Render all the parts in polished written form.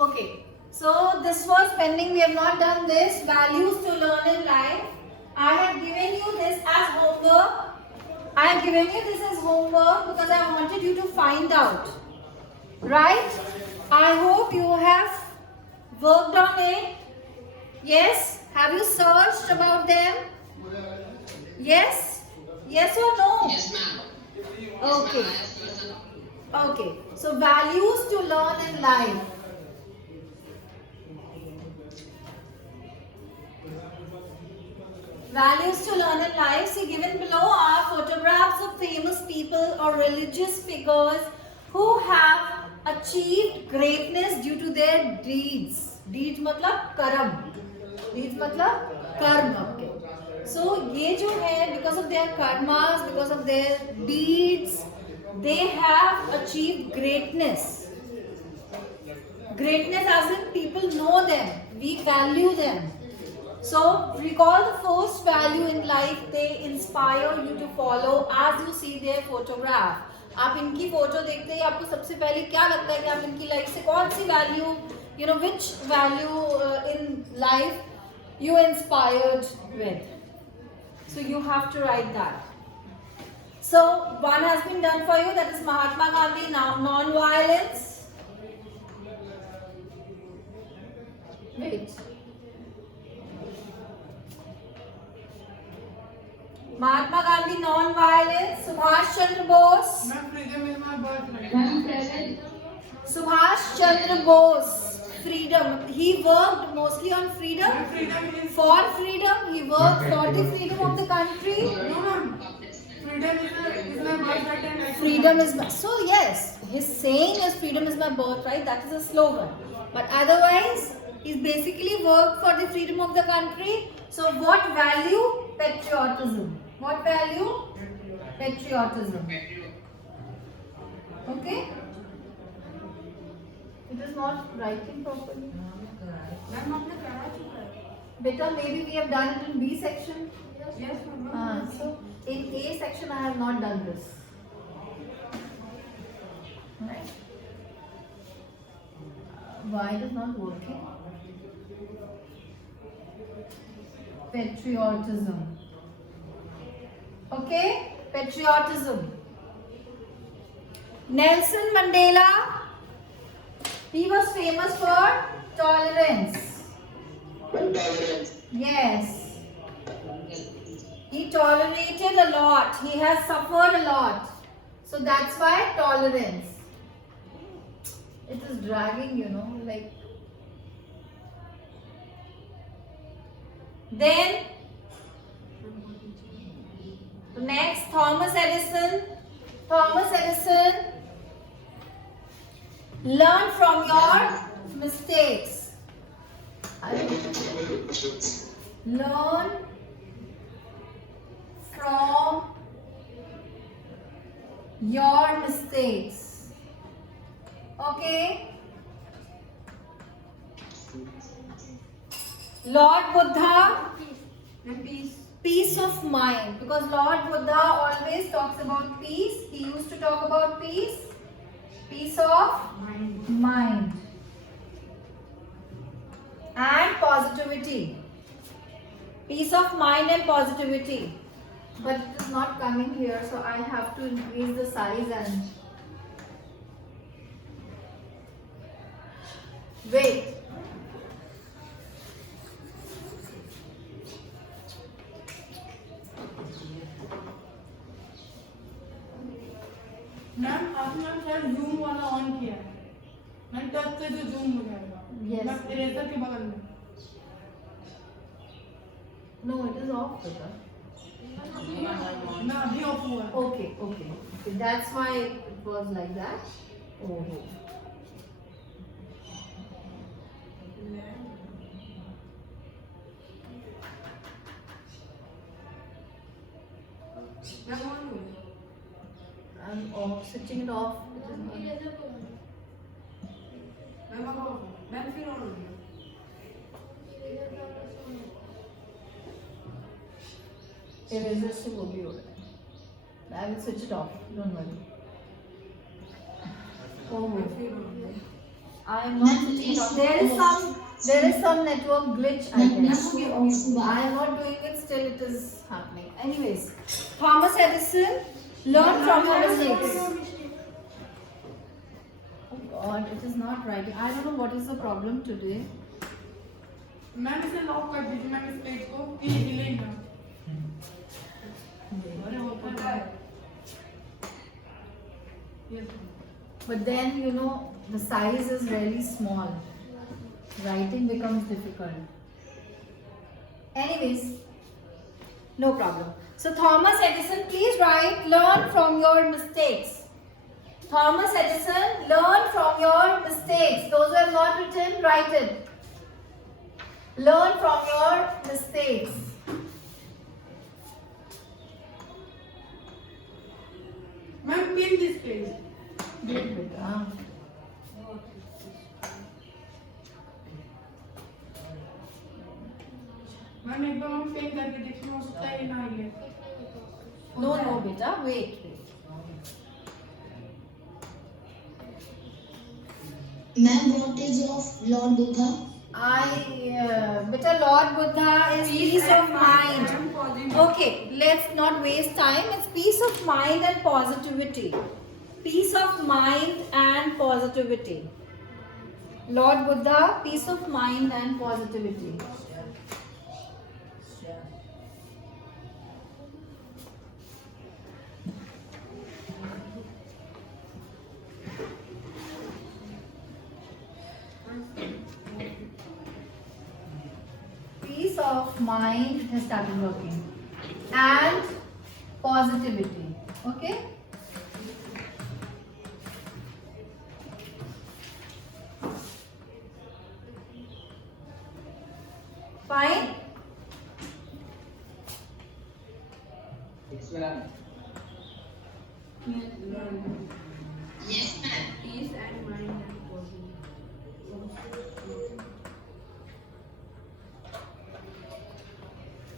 Okay, so this was pending. We have not done this. Values to learn in life. I have given you this as homework. I have given you this as homework because I wanted you to find out. Right? I hope you have worked on it. Yes? Have you searched about them? Yes? Yes or no? Yes, ma'am. Okay. Okay. So values to learn in life. Values to learn in life. See, given below are photographs of famous people or religious figures who have achieved greatness due to their deeds. Deeds मतलब कर्म. Deeds मतलब कर्म आपके. So ये जो है because of their karmas, because of their deeds, they have achieved greatness. Greatness as in people know them. We value them. So recall the first value in life they inspire you to follow as you see their photograph. आप इनकी photo देखते ही आपको सबसे पहले क्या लगता है कि आप इनकी लाइफ से कौन सी value which value in life you inspired with. So you have to write that. So one has been done for you, that is Mahatma Gandhi, non-violence. Wait. Mahatma Gandhi, non-violence. Subhash Chandra Bose. Ma'am, freedom is my birthright. Subhash Chandra Bose, freedom. He worked mostly on freedom. Ma'am, freedom is For freedom, he worked for the freedom of the country. no, ma'am. Freedom is my birthright and I Freedom is my, so yes, his saying is freedom is my birthright. That is a slogan. But otherwise, he's basically worked for the freedom of the country. So what value? Patriotism. What value? Patriotism. Okay. It is not writing properly. Ma'am, आपने करा चुका है. Beta, maybe we have done it in B section. Yes, ma'am. So in A section, I have not done this. Right? Why it is not working? Patriotism. Okay? Patriotism. Nelson Mandela. He was famous for tolerance. Tolerance. Yes. He tolerated a lot. He has suffered a lot. So that's why tolerance. It is dragging, like. Then, next, Thomas Edison. Thomas Edison. Learn from your mistakes. Learn from your mistakes. Okay? Lord Buddha, And peace. peace of mind. Because Lord Buddha always talks about peace. He used to talk about peace. Peace of mind. And positivity. Peace of mind and positivity. But it is not coming here, so I have to increase the size and wait. Ma'am आपने शायद zoom वाला on किया है. Ma'am touch से जो zoom हो जाएगा. Yes. Ma'am eraser के बगल में. No, it is off. Beta. मैं अभी ऑफ हुआ है. Okay. That's why it was like that. Oh. Ma'am on हो गया. I'm off, switching it off. It is not. Ma'am अब ऑफ. मैम फिर ऑन हो गया. Eraser से वो भी हो रहा है. I will switch it off. Don't worry. Oh. फिर ऑन हो गया. I am not switching it on. There is some network glitch, I guess. I am not doing it, still it is happening. Anyways, Thomas Edison, learn from your mistakes. Oh God, it is not writing. I don't know what is the problem today. Ma'am इसे lock कर दीजिए ma'am इस page को कि ये हिले ना अरे होता है But then, you know, the size is really small. Writing becomes difficult. Anyways, no problem. So Thomas Edison, please write, learn from your mistakes. Thomas Edison, learn from your mistakes. Those who have not written, write it. Learn from your mistakes. Ma'am pin this page Good, beta. Ma'am एक बार हम pin करके देखिए हो सकता है ये ना आए No, no, beta. Wait. Ma'am, what is of Lord Buddha? Beta, Lord Buddha is peace of mind. Okay, let's not waste time. It's peace of mind and positivity. Peace of mind and positivity. Lord Buddha, peace of mind and positivity. Peace of mind has started working. And positivity. Okay? Fine? Yes, ma'am. Yes, ma'am. peace and mind and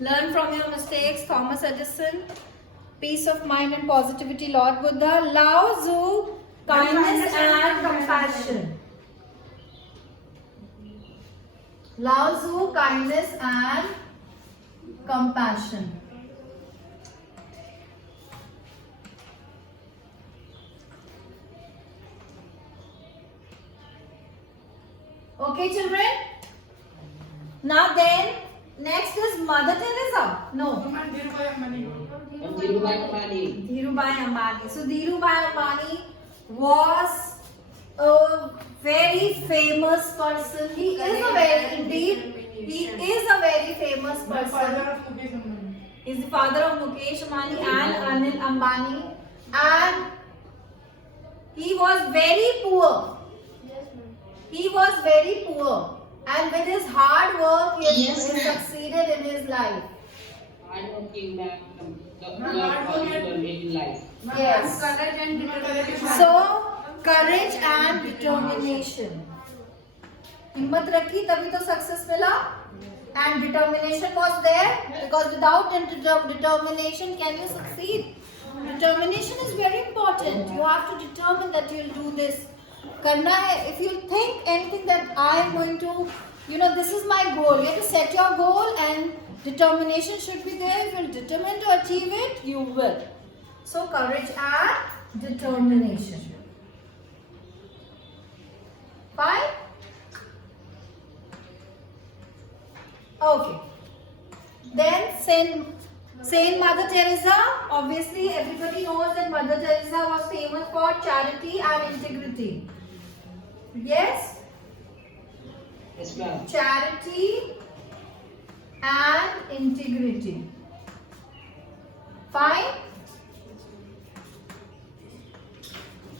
Learn from your mistakes, Thomas Edison. Peace of mind and positivity, Lord Buddha. Lao Tzu, kindness and compassion. Lao Tzu, kindness and compassion. Okay, children? Now then, next is Mother Teresa. No. Ma'am there को money And Dhirubhai Ambani. Dhirubhai Ambani. So Dhirubhai Ambani was a very famous person. He is a very famous मैं person. Father of Mukesh Ambani He's the father of Mukesh Ambani and Anil Ambani, and he was very poor. He was very poor, and with his hard work, he Yes, has ma'am. succeeded in his life. Hardworking man. In life. Yes. Courage and determination So, courage and determination. हिम्मत रखी तभी तो success मिला. And determination was there, because without determination can you succeed? Determination is very important. You have to determine that you will do this. करना है. If you think anything that I am going to, this is my goal. You have to set your goal, and determination should be there. If you're determined to achieve it, you will. So courage and determination. Fine? Okay. Then Saint Mother Teresa. Obviously, everybody knows that Mother Teresa was famous for charity and integrity. Yes? Yes, ma'am. Charity and integrity. Fine?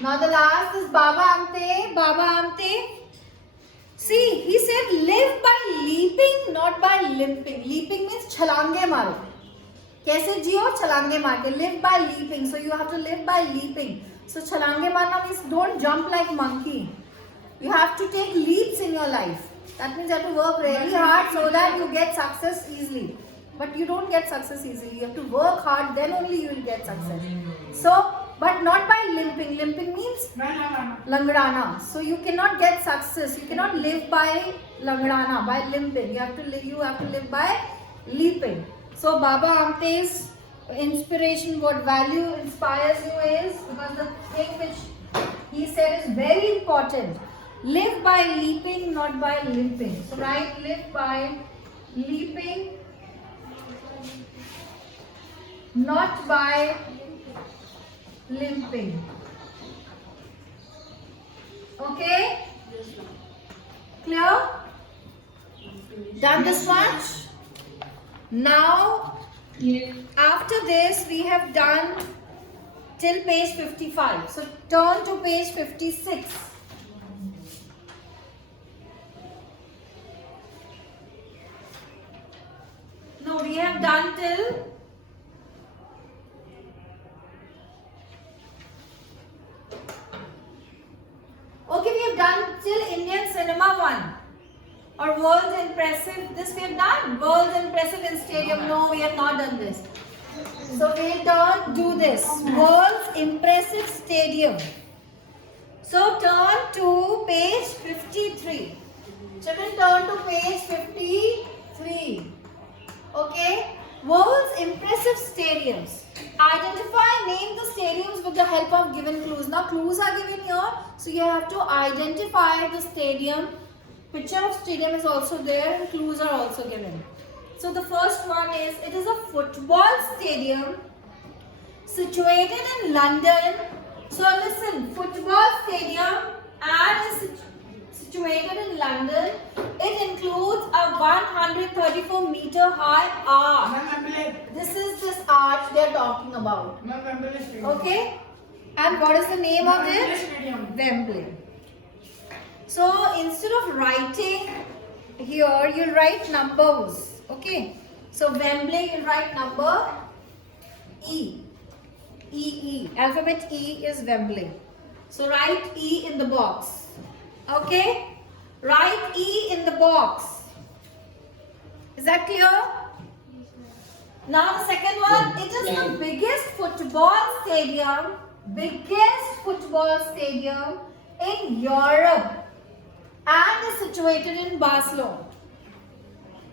Now the last is Baba Amte. Baba Amte. See, he said live by leaping, not by limping. Leaping means छलांगे मारो. कैसे जियो? छलांगे मार के. Live by leaping. So you have to live by leaping. So छलांगे मारना means don't jump like monkey. You have to take leaps in your life. That means you have to work really hard so that you get success easily. But you don't get success easily. You have to work hard, then only you will get success. So but not by limping. Limping means Langadana. So you cannot get success. You cannot live by Langadana, by limping. You have to live by leaping. So Baba Amte's inspiration, what value inspires you is, because the thing which he said is very important. Live by leaping, not by limping. So write, live by leaping, not by limping. Okay? Clear? Done this much? Now, after this, we have done till page 55. So turn to page 56. No, we have done till okay, we have done till Indian Cinema 1 or World's Impressive. This we have done. World's Impressive in Stadium. No, we have not done this. So we'll do this. World's Impressive Stadium. So turn to page 53. Children, turn to page 53. Okay. World's Impressive Stadiums. Identify, name the stadiums with the help of given clues. Now clues are given here. So you have to identify the stadium. Picture of stadium is also there and clues are also given. So the first one is, it is a football stadium situated in London. So listen, football stadium and is situated in London. It includes a 134 meter high arch. This is this arch they are talking about. Okay? And what is the name of it? Wembley. So instead of writing here, you'll write numbers. Okay, so Wembley, you'll write number E. E. Alphabet E is Wembley. So write E in the box. Okay, write E in the box. Is that clear? Now the second one, it is the biggest football stadium in Europe and is situated in Barcelona.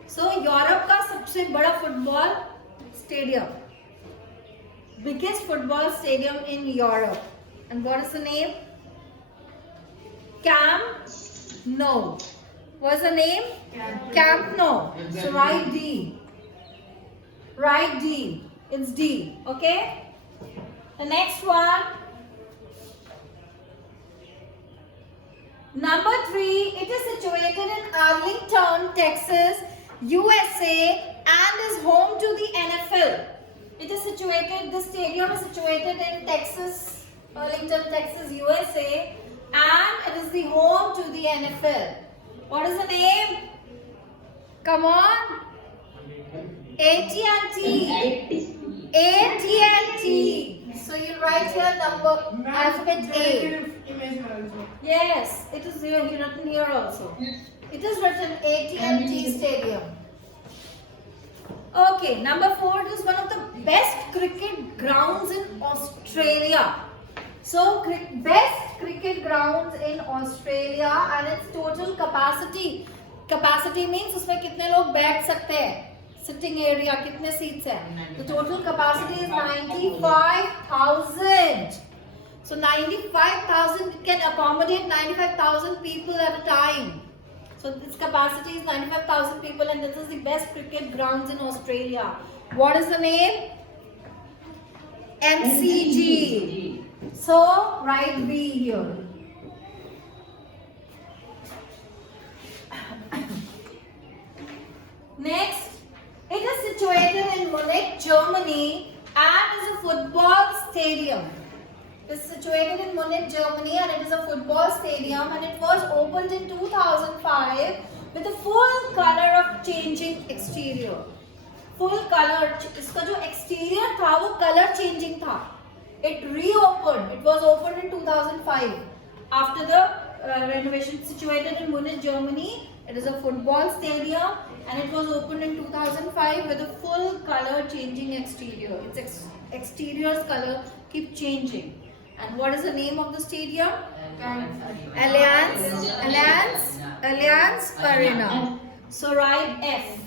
So Europe का सबसे बड़ा football stadium, biggest football stadium in Europe. And what is the name? Camp Nou. What is the name? Camp Nou. So write D. Write D. It's D. Okay. The next one. Number 3. It is situated in Arlington, Texas, USA, and is home to the NFL. It is situated, the stadium is situated in Texas, Arlington, Texas, USA, and it is the home to the NFL. What is the name? Come on. AT&T. AT&T. So you write here number, alphabet A. Yes, it is written here also. It is written AT&T Stadium. Okay, number 4, it is one of the best cricket grounds in Australia. So, best cricket grounds in Australia, and its total capacity. Capacity means उसमें कितने लोग बैठ सकते हैं? Sitting area, कितने seats हैं? The total capacity is 95,000. So 95,000 can accommodate 95,000 people at a time. So its capacity is 95,000 people, and this is the best cricket grounds in Australia. What is the name? MCG. So write B here. Next, it is situated in Munich, Germany, and is a football stadium. It is situated in Munich, Germany, and it is a football stadium, and it was opened in 2005 with a full color of changing exterior. Full color, इसका जो exterior था वो color changing था. It reopened. It was opened in 2005 after the renovation. Situated in Munich, Germany. It is a football stadium, and it was opened in 2005 with a full color changing exterior. Its exterior's color keep changing. And what is the name of the stadium? Allianz Arena. So write F.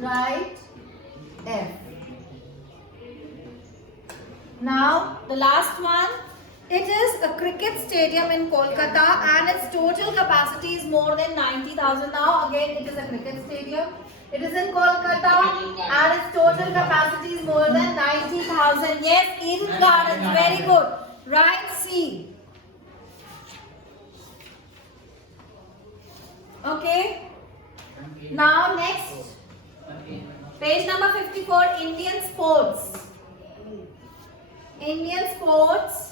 Write F. Now the last one. It is a cricket stadium in Kolkata and its total capacity is more than 90,000. Now again it is a cricket stadium. It is in Kolkata and its total capacity is more than 90,000. Yes, Eden Gardens, very good. Right, C. Okay. Now next, page number 54, Indian sports. Indian sports.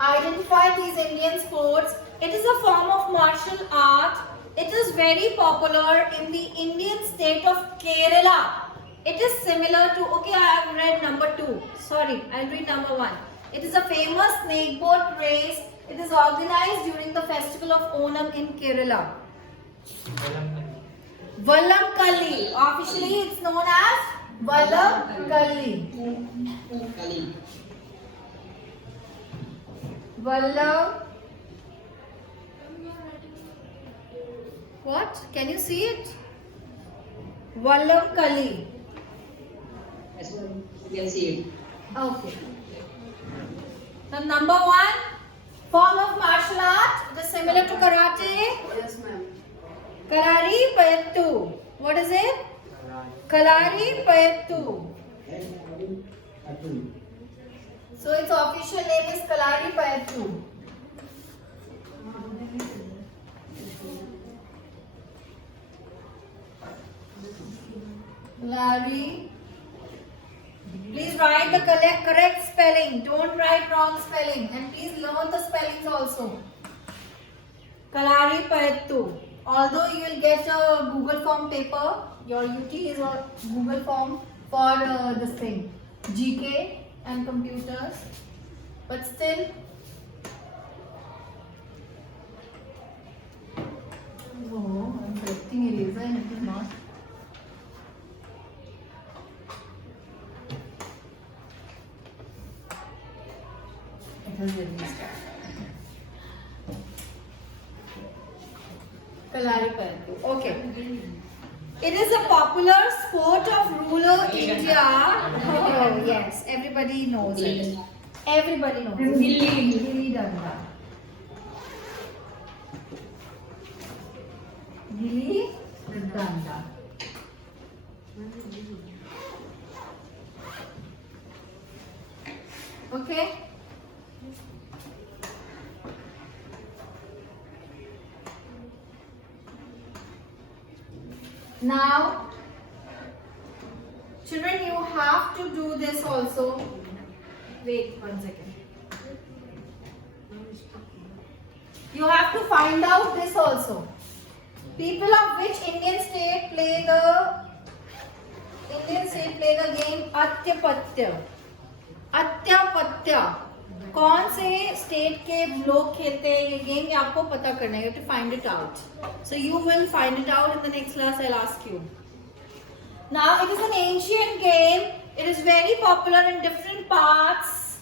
Identify these Indian sports. It is a form of martial art. It is very popular in the Indian state of Kerala. It is similar to, okay, I have read number 2. Sorry, I'll read number 1. It is a famous snake boat race. It is organized during the festival of Onam in Kerala. Vallamkalli. Officially, it's known as Vallamkalli. What? Can you see it? Vallamkalli. Yes, ma'am. You can see it. Okay. So number 1, form of martial art. It is similar to karate. Yes, ma'am. Kalari Payattu. What is it? Kalari Payattu. So its official name is Kalari Payattu. Kalari. Please write the correct spelling. Don't write wrong spelling. And please learn the spellings also. Kalari Payattu. Although you will get a Google form paper, your UT is a Google form for this thing, GK and computers. But still, oh, I'm selecting eraser and it is not. It has erased. Kalari Payattu. Okay. It is a popular sport of rural India. Oh, yes, everybody knows it. Everybody knows it. Gilli Danda. Gilli Danda. Okay. Now, children, you have to do this also. Wait 1 second. You have to find out this also. People of which Indian state play the game Atyapatya. Atyapatya. कौन से state के लोग खेलते हैं ये game, ये आपको पता करना है. You have to find it out. So you will find it out in the next class. I'll ask you. Now it is an ancient game. It is very popular in different parts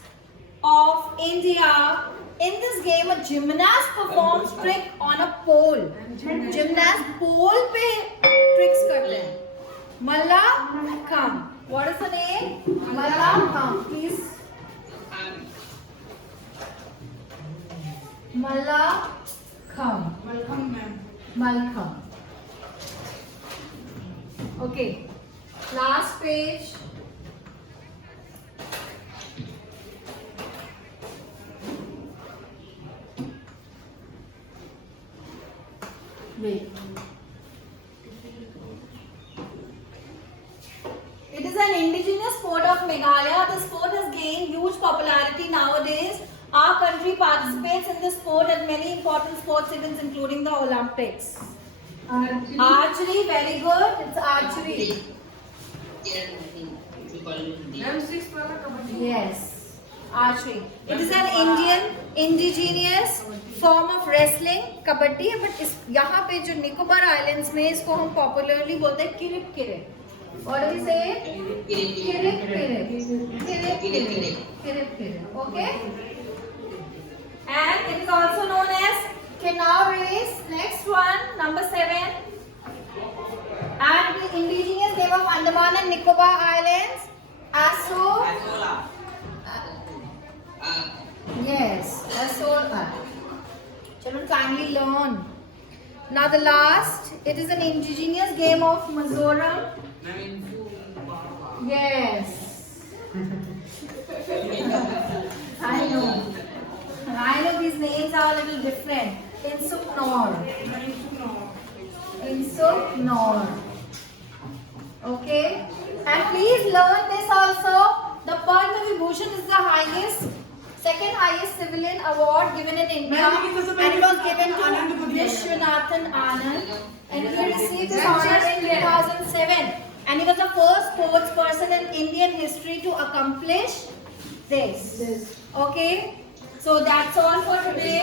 of India. In this game, a gymnast performs trick on a pole. Gymnast pole पे tricks करते हैं. Mallakhambh. What is the name? Mallakhambh. Please. Mallakhambh. Welcome, ma'am. Mallakhambh. Okay. Last page. Wait. It is an indigenous sport of Meghalaya. The sport has gained huge popularity nowadays. Our country participates in this sport at many important sports events, including the Olympics. Archery, very good. It's archery. Ma'am, 6 वाला kabaddi. Yes, archery. It is an Indian indigenous form of wrestling kabaddi है, but इस यहाँ पे जो Nicobar islands में इसको हम popularly बोलते हैं किरिप किरिप. What do we say? Kirip kirip. Kirip kirip. Kirip kirip. Okay? And it is also known as Canal race. Next one, number 7. And the indigenous name of Andaman and Nicobar Islands. Aso. Yes, Asola. Children, kindly learn. Now the last, it is an indigenous game of Mizoram. Yes. I know. I know these names are a little different. Insuk Nor. Insuk Nor. Okay. And please learn this also. The Padma Vibhushan is the highest, second highest civilian award given in India. And it was given to Vishwanathan Anand. And he received this honor in 2007. And he was the first sports person in Indian history to accomplish this. Okay. So that's all for today.